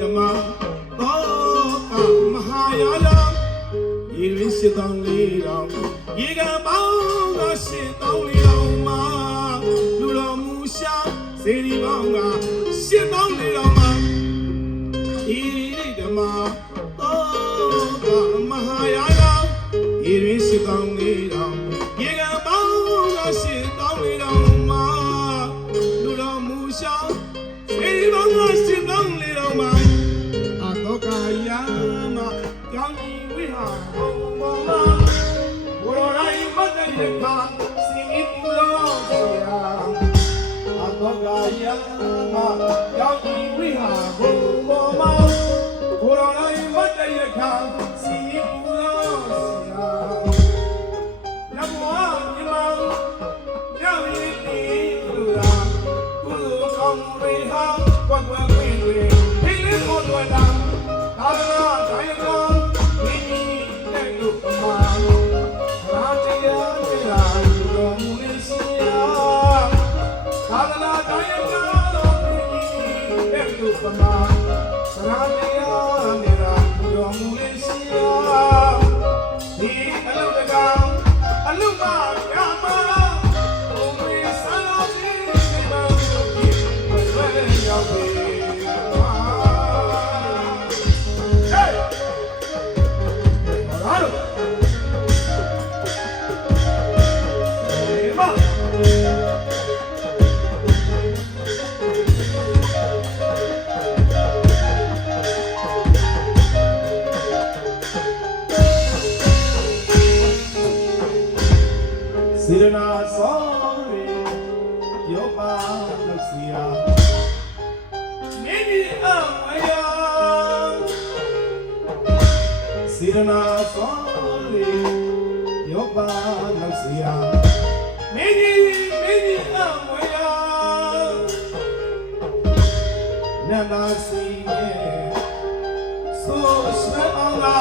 ဓမ္မသောကမဟာယာယရေရင်းစစ်တောင်းလေးတော်ရေကပေါင်းကစစ်တောင်းလေးတော်မှာလူတော်မူရှာစေဒီပေါင်းကစစ်တောင်းလေးတော်မှာဤဓမ္မသောကမဟာယာယရေရင်းစစ်တောင်းလေးတော်ရေကပေါင်းကစစ်တောင်းလေးတော်မှာလူတော်မူရှာစေဒီပေါင်းကစစ်တောင်းလေးတော်မှာအတောကယာမကြောင့်ဤဝိဟာဘုံဘောမှာဘောရိုင်းမတ်တဲ့ခါစီမီပူလောစီယာအတောကယာမကြောင့်ဤဝိဟာဘုံဘောမှာဘောရိုင်းမတ်တဲ့ခါစီမီပူလောစီယာနမောညီမောမြောက်ရည်တီလူရာကုလူကောင်းရိဟာကွက်ကွက်ဝင်းတွေဖိလေးကိုတွေ့တာသာသနာတိုင်းကောင်မိမိတဲ့လူပမာရာတရားတရားလူတော်မူလေးစီယာသာသနာတိုင်းကောင်မိမိတဲ့လူပမာရာတရားတရားလူတော်မူလေးစီယာဒီအလုတကောင်အလုမရမဘုံမေဆရာကြီးနေပါလို့ဒီဝဲရောက်ပြီစေရနာဆောင်ရေယောပါလို့စီယာမိမိအမယာစေရနာဆောင်ရေယောပါလို့စီယာမိမိအမယာနန္ဒစီရဲ့ဆိုဆွဲအောင်လာ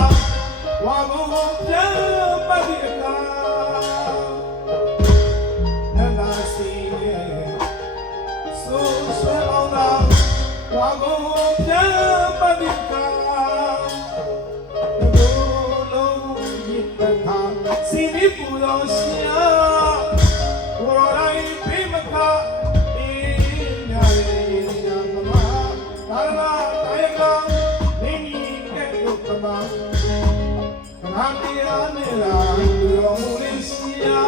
ဝါဘုံပြန်ပတ်ဒီအကာဝါကိုပြန်ပတ်ဒီကဘိုးလုံးရစ်တခါစီမီပူတော်ရှာဘောရိုင်းဖေးမခအေးညာရေညာကမာဘာလာတိုင်းကမိမိကဲ့သို့ကမာဘာတရားနဲ့လာတော်မူလေးရှာ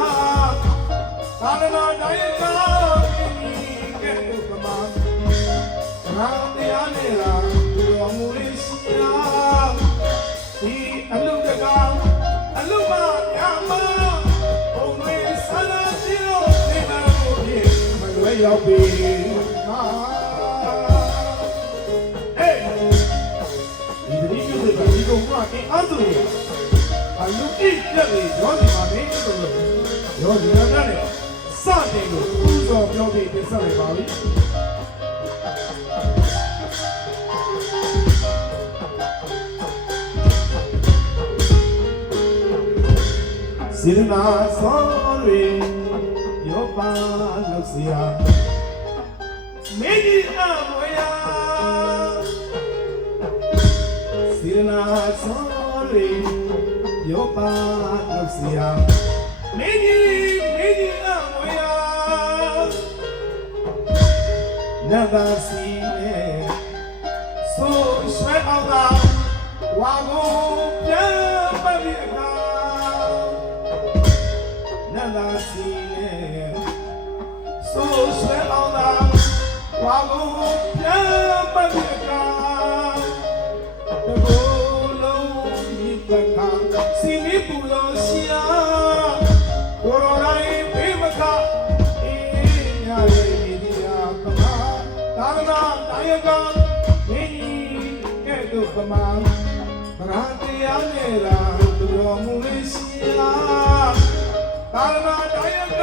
ဘာလာတိုင်းကမိမိကဲ့သို့ကမာရာတရားနဲ့လာတော်မူလေးစီယာဒီအလုတကောင်အလုမညမဘုံတွေဆလာစီလို့နေမှာကိုပြေမလွဲရောက်ပြီဟာအေးဒီဒီကျုပ်ကဒီကောင်ကအင်းအတူအလုအိပြက်လေရောဒီမှာနေဆိုလို့ရောဒီမှာနဲ့စတယ်လို့ဥသောပြောပြီးပြဆက်လိုက်ပါပြီစေရနာဆောင်ရေယောပါလို့စီယာမိမိအမယာစေရနာဆောင်ရေယောပါလို့စီယာမိမိအမယာနတ်သာစီနဲ့ဆိုဆွဲအောင်သာဝါကိုပြန်ပတ်ပြီးအခါနန္ဒစီနဲ့ဆိုဆွဲအောင်သာဝါကိုပြန်ပတ်ပြီးအခါတကိုယ်လုံးဒီပကစီမီပူလို့ရှိယာကိုရိုင်းဖေးမခအေးညာရဲ့ဒီယာကမာသာသနာတိုင်းကမင်းကြီးကဲ့သို့ကမာဗရာတရားနဲ့လာသူတော်မူလေးရှိယာသာသနာတိုင်းက